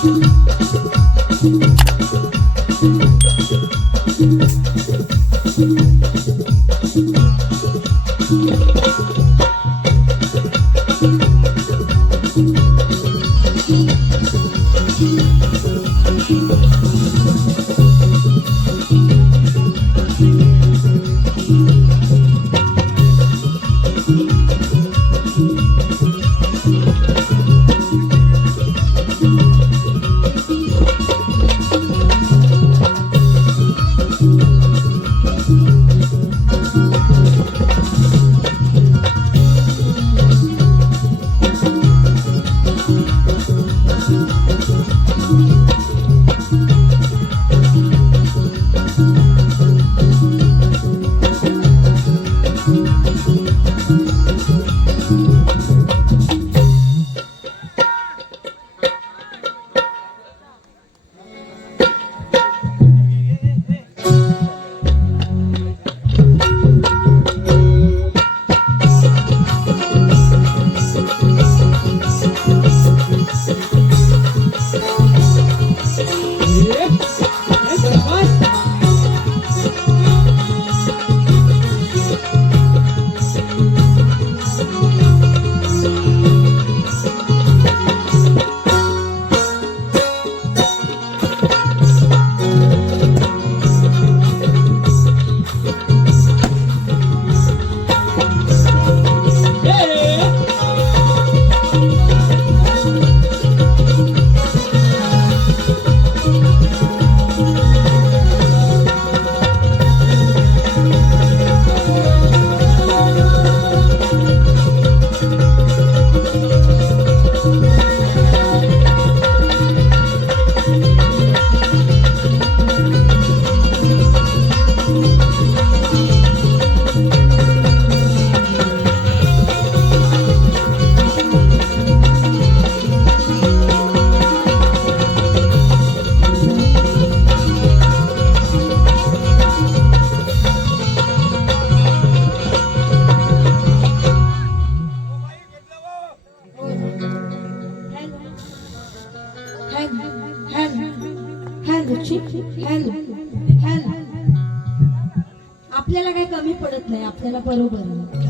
आपल्याला काही कमी पडत नाही आपल्याला बरोबर आहे.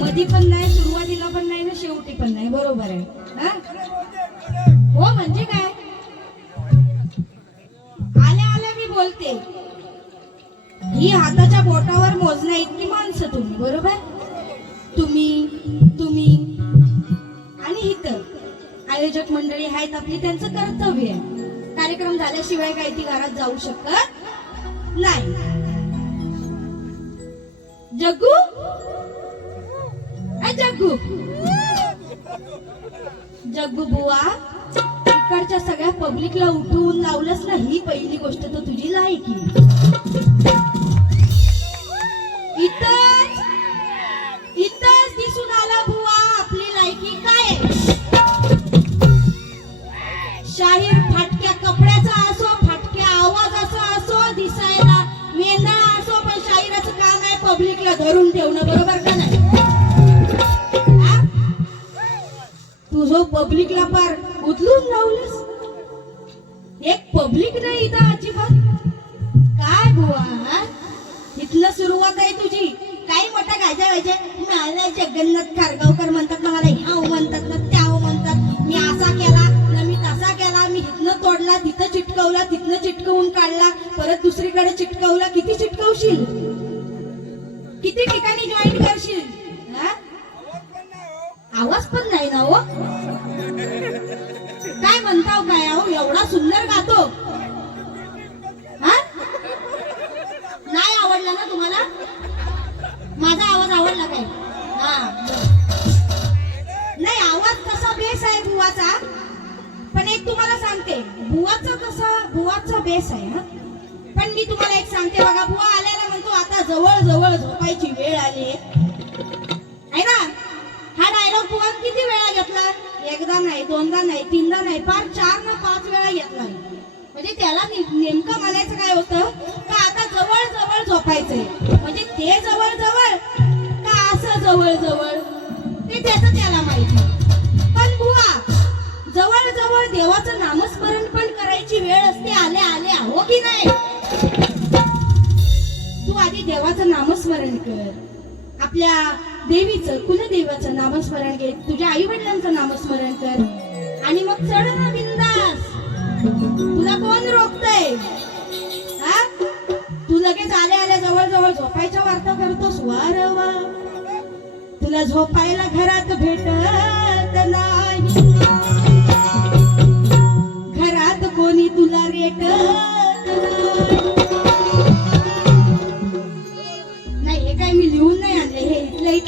मधी पण नाही सुरुवातीला पण नाही ना शेवटी पण नाही बरोबर आहे. हा? हो म्हणजे काय? आल्या आल्या मी बोलते. ही हाताच्या बोटावर मोजण्या इतकी माणसं तुम्ही बरोबर? तुम्ही तुम्ही आणि इथं आयोजक मंडळी आहेत आपली त्यांचं कर्तव्य आहे. कार्यक्रम झाल्याशिवाय काही ती घरात जाऊ शकत नाही. जग्गू? अ जग्गू! जग्गू बुवा इकडच्या सगळ्या पब्लिकला उठवून लावलंच ना ही पहिली गोष्ट तर तुझी लायकी. इतर इतर मला खारगावकर म्हणतात मला ह्या म्हणतात ना त्या म्हणतात. मी असा केला ना मी तसा केला. मी इथनं तोडला तिथं चिटकवला तिथनं चिटकवून काढला. परत दुसरीकडे चिटकवला. किती चिटकवशील? किती ठिकाणी जॉईन करशील? आवाज पण नाही ना हो. काय म्हणताव काय अहो? एवढा सुंदर गातो. नाही आवडला ना तुम्हाला? माझा बेस आहे हा? पण मी तुम्हाला एक सांगते बघा बुवा आल्याला म्हणतो आता जवळ जवळ झोपायची वेळ आली. आहे ना? हा डायलॉग बुवा किती वेळा घेतला? एकदा नाही दोनदा नाही तीनदा नाही फार चार ना पाच वेळा घेतला म्हणजे त्याला नेमकं म्हणायचं काय होतं? का आता जवळ जवळ झोपायचंय. म्हणजे ते जवळ जवळ का असं जवळ जवळ ते त्याचं त्याला माहिती. पण बुवा जवळ जवळ देवाचं नामस्मरण वेळ असते आल्या आल्या. हो की नाही? तू आधी देवाचं नामस्मरण कर. आपल्या देवीचं कुलदेवाचं नामस्मरण घे. तुझ्या आई वडिलांचं नामस्मरण कर. आणि मग चढ ना बिंदास. तुला कोण रोखतय? हा तू लगेच आल्या आल्या जवळ जवळ झोपायच्या वार्ता करतोस. वारवा तुला झोपायला घरात भेटत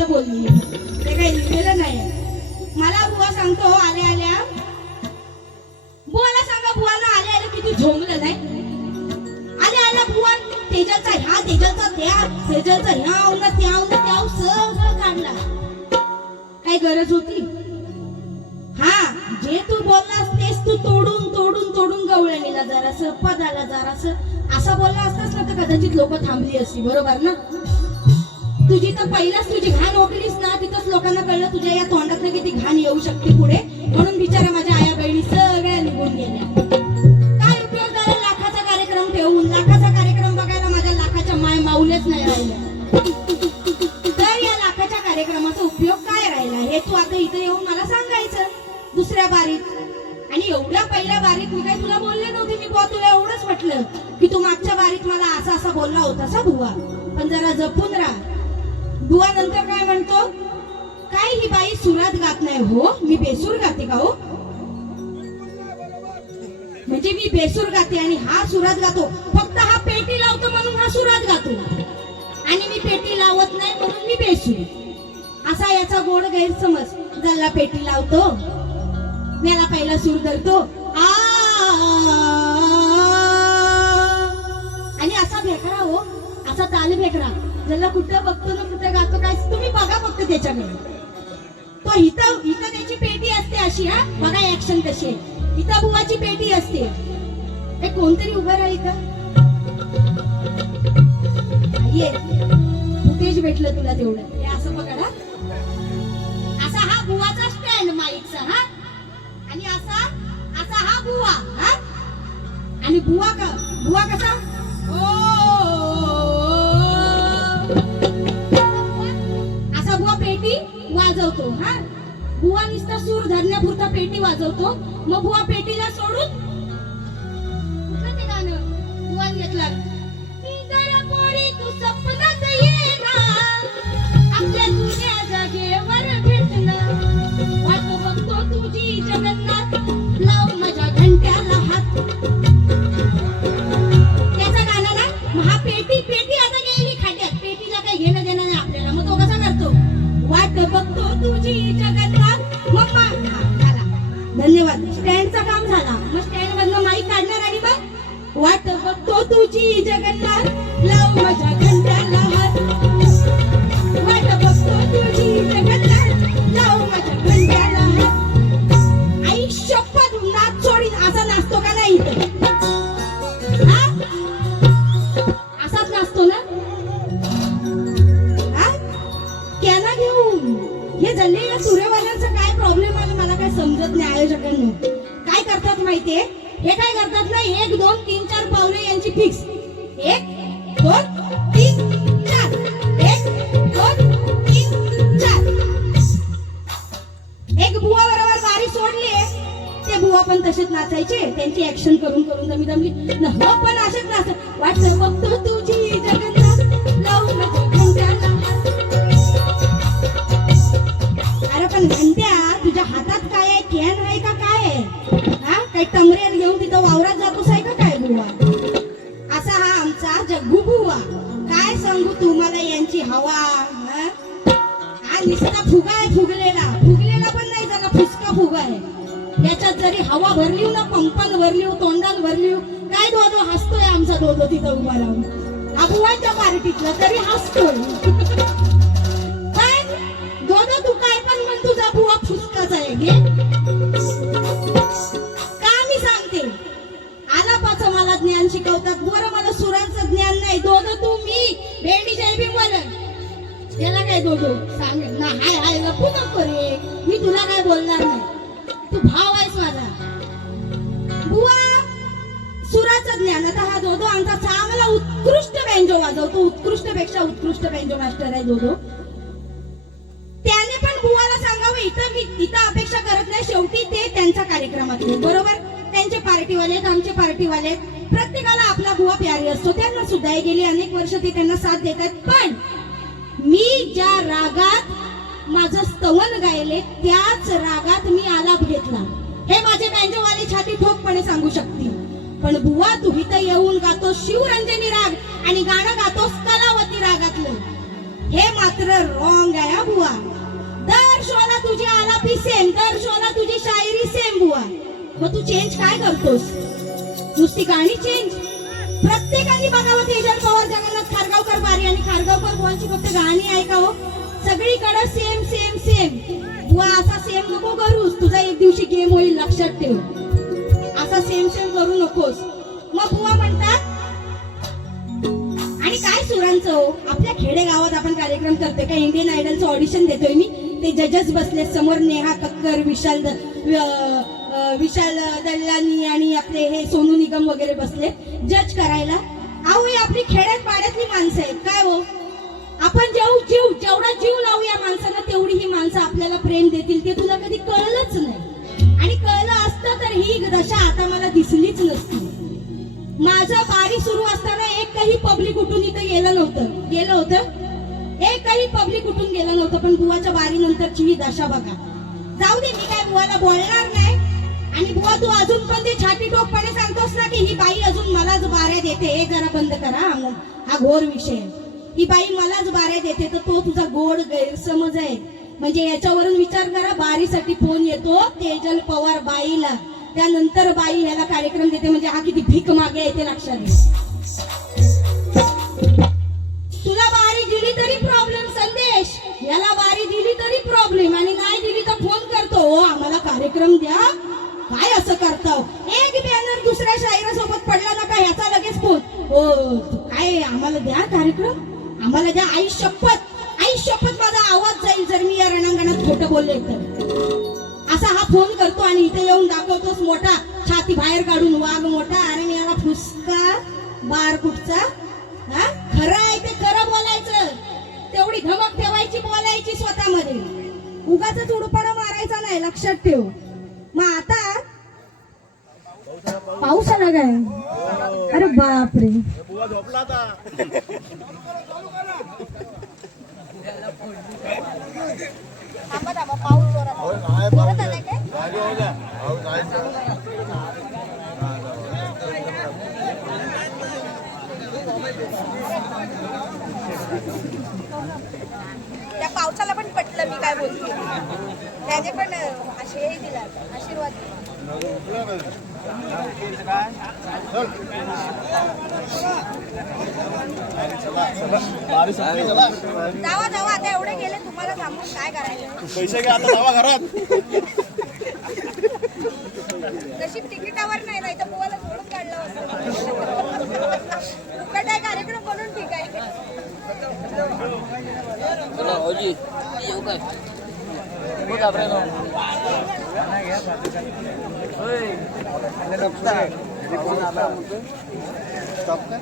बोलली. ते काही लिहिलेलं नाही. मला बुवा सांगतो आल्या आल्या. बुवाला सांगा बुवाला आल्या आल्या किती झोंबलं नाही? आल्या आल्या बुवा. तेजलचा ह्या तेजलचा त्या तेजलचा ह्या औना त्या औना त्या सगळं काढला. काही गरज होती? हा जे तू बोललास तेच तू तोडून तोडून तोडून गवळणीला जरासं पदाला जरासं. असा बोलला असतास ना तर कदाचित लोक थांबली असती बरोबर ना? तुझी तर पहिलाच तुझी घाण ओकलीस ना तिथंच लोकांना कळलं तुझ्या या तोंडातनं किती घाण येऊ शकते पुढे. म्हणून बिचारा माझ्या आया बहिणी सगळ्या निघून गेल्या. काय उपयोग झाला लाखाचा कार्यक्रम ठेवून? लाखाचा कार्यक्रम बघायला माझ्या लाखाच्या माय माऊलेच नाही राहिल्या. तर या लाखाच्या कार्यक्रमाचा उपयोग काय राहिला? हे तू आता इथे येऊन मला सांगायचं. दुसऱ्या बारीत. आणि एवढ्या पहिल्या बारीत मी काय तुला बोलले नव्हते मी बुवा तुला एवढंच म्हटलं की तू मागच्या बारीत मला असा असा बोलला होता सा बुवा. पण जरा जपून राहा. बुवा नंतर काय म्हणतो काय ही बाई सुरात गात नाही हो मी बेसूर गाते का हो म्हणजे मी बेसूर गाते आणि हा सुरात गातो फक्त हा पेटी लावतो म्हणून हा सुरात गातो आणि मी पेटी लावत नाही म्हणून मी बेसूर असा याचा गोड गैरसमज ज्याला पेटी लावतो त्याला पहिला सूर धरतो आ आणि असा भेकरा हो असा ताल भेकरा ज्याला कुठं बघतो ना कुठं गातो काय तुम्ही बघा फक्त त्याच्याकडे तो इथं इथं त्याची पेटी असते अशी हा? बघा ऍक्शन कशी आहे. इथं बुवाची पेटी असते. हे कोणतरी उभं राहा इथं? ये फुटेज भेटलं तुला तेवढं. हे असं बघा ना असा हा बुवाचा स्टँड माईकचा हा? आणि असा असा हा बुवा हा? आणि बुवा का बुवा कसा? वाजवतो हा? बुवा नुसता सूर धरण्यापुरता पेटी वाजवतो. मग बुवा पेटीला सोडून कुठलं ते गाणं? बुवा घेतला. हो तुझी जगन्नाथ लाव माझ्या घंटाला हात. वाट बघतो तुझी जगन्नाथ लाव माझ्या घंटाला हात. आई शपथ नाच सोडीन असा नाचतो का नाही हा? असाच नाचतो ना? हा? कॅना घेऊन. हे झाले या सूर्यवाल्यांचा काय प्रॉब्लेम आला मला काय समजत नाही आयोजकांना. काय करतात माहितीये? हे काय करतात ना एक दोन तीन चार पावले यांची फिक्स एक दोन तीन चार. एक दोन तीन चार. एक बुवा बरोबर बारी सोडली. ते बुवा पण तसेच नाचायचे. त्यांची ऍक्शन करून करून दमी जमली हो पण असेच नाच. वाटत बघतो तुझी जगन्नाथ. लावू माझ्या अरे पण घंट्या हा टमरेल घेऊन तिथं वावरात जातोस आहे का काय बुवा? असा हा आमचा जग्गू बुवा. काय सांगू तुम्हाला यांची हवा? हा? हा फुगा आहे फुगलेला. फुगलेला पण नाही त्याला फुसका फुगा आहे. याच्यात जरी हवा भरली ना पंपान भरली तोंडान भरली काय दोदो हसतोय आमचा दोदो तिथं उभा राहून. अबुवाच्या पार्टीतला तरी हसतो. बेंजो वाजवतो उत्कृष्टपेक्षा उत्कृष्ट बेंजो मास्टर आहे दोघं त्याने पण बुवाला सांगावं इथं मी इथं अपेक्षा करत नाही. शेवटी ते त्यांचा कार्यक्रमात येईल, बरोबर? त्यांचे पार्टीवाले आहेत आमचे पार्टीवाले आहेत. प्रत्येकाला आपला बुवा प्यारी असतो. त्यांना सुद्धा गेली अनेक वर्ष ते त्यांना साथ देतात पण मी ज्या रागात माझं स्तवन गायले त्याच रागात मी आलाप घेतला. हे माझे बँजोवाले छाती ठोकपणे सांगू शकतील. पण बुवा तू इथं येऊन गातो शिवरंजनी राग आणि गाणं गातोस कलावती रागातलं हे मात्र रॉंग आहे हा बुवा. दर शोला तुझी आलापी सेम दर शोला तुझी शायरी सेम बुवा. मग तू चेंज काय करतोस? नुसती गाणी चेंज प्रत्येकाने बघावं हो, तेजल पवार जगन्नाथ खारगावकर बारी आणि खारगावकर बुवांची फक्त गाणी ऐकावं सगळीकडे सेम सेम सेम बुवा असा सेम नको करूस. तुझा एक दिवशी गेम होईल लक्षात ठेव. असा सेम सेम करू नकोस. मग बुवा म्हणतात आणि काय सुरांचं हो? आपल्या खेडेगावात आपण कार्यक्रम करतोय का? इंडियन आयडलचं ऑडिशन देतोय मी. ते जजेस बसले समोर नेहा कक्कर विशाल विशाल दल्लानी आणि आपले हे सोनू निगम वगैरे बसले. जज करायला आहो ही आपली खेड्यात पाड्यातली माणसं आहेत. काय हो? आपण जेव जीव जेवढा जीव लावू या माणसाला तेवढी ही माणसं आपल्याला प्रेम देतील. ते तुला कधी कळलंच नाही. आणि कळलं असतं तर ही दशा आता मला दिसलीच नसती. माझं बारी सुरू असताना एकही पब्लिक उठून इथं गेलं नव्हतं. गेलं होतं? एकही पब्लिक उठून गेलं नव्हतं पण बुवाच्या बारी नंतरची ही दशा बघा. जाऊ दे मी काय बुवाला बोलणार नाही? आणि बुवा तू अजून पण ते छाती टोकपणे सांगतोस ना की ही बाई अजून मलाच बाऱ्या देते. हे जरा बंद करा हा हा घोर विषय. आहे. ही बाई मलाच बाऱ्या देते तर तो तुझा गोड गैरसमज आहे. म्हणजे याच्यावरून विचार करा बारीसाठी फोन येतो तेजल पवार बाईला. त्यानंतर बाई याला कार्यक्रम देते म्हणजे हा किती भीक मागे येते लक्षात तुला बारी दिली तरी प्रॉब्लेम संदेश. याला बारी दिली तरी प्रॉब्लेम आणि नाही दिली तर फोन करतो. आम्हाला कार्यक्रम द्या. काय असं करताव हो? एक बॅनर दुसऱ्या शायरासोबत पडला ना का ह्याचा लगेच फोन हो काय आम्हाला द्या कार्यक्रम? आम्हाला द्या आई शपथ आई शपथ आवाज जाईल जर मी या रणांगणात खोटं बोलले तर. असा हा फोन करतो आणि इथे येऊन दाखवतोस मोठा. छाती बाहेर काढून वाघ मोठा. अरे मी याला फुसका बार कुठचा? हा? खरं आहे ते खरं बोलायचं. तेवढी धमक ठेवायची बोलायची स्वतःमध्ये. उगाच उडपडा मारायचा नाही लक्षात ठेव. मग आता पाऊस आला काय? अरे बापरे. त्या पावसाला पण पटलं मी काय बोलते त्याने पण आशे हे दिला आशीर्वाद दिला. जावा जावा आता एवढे गेले तुम्हाला थांबून काय करायचं? पैसे घ्या आता जावा घरात. तिकिटावर नाही नाही तर सोडून काढलं असतं. फुकट आहे कार्यक्रम म्हणून ठीक आहे. येऊ काय? Stop काय?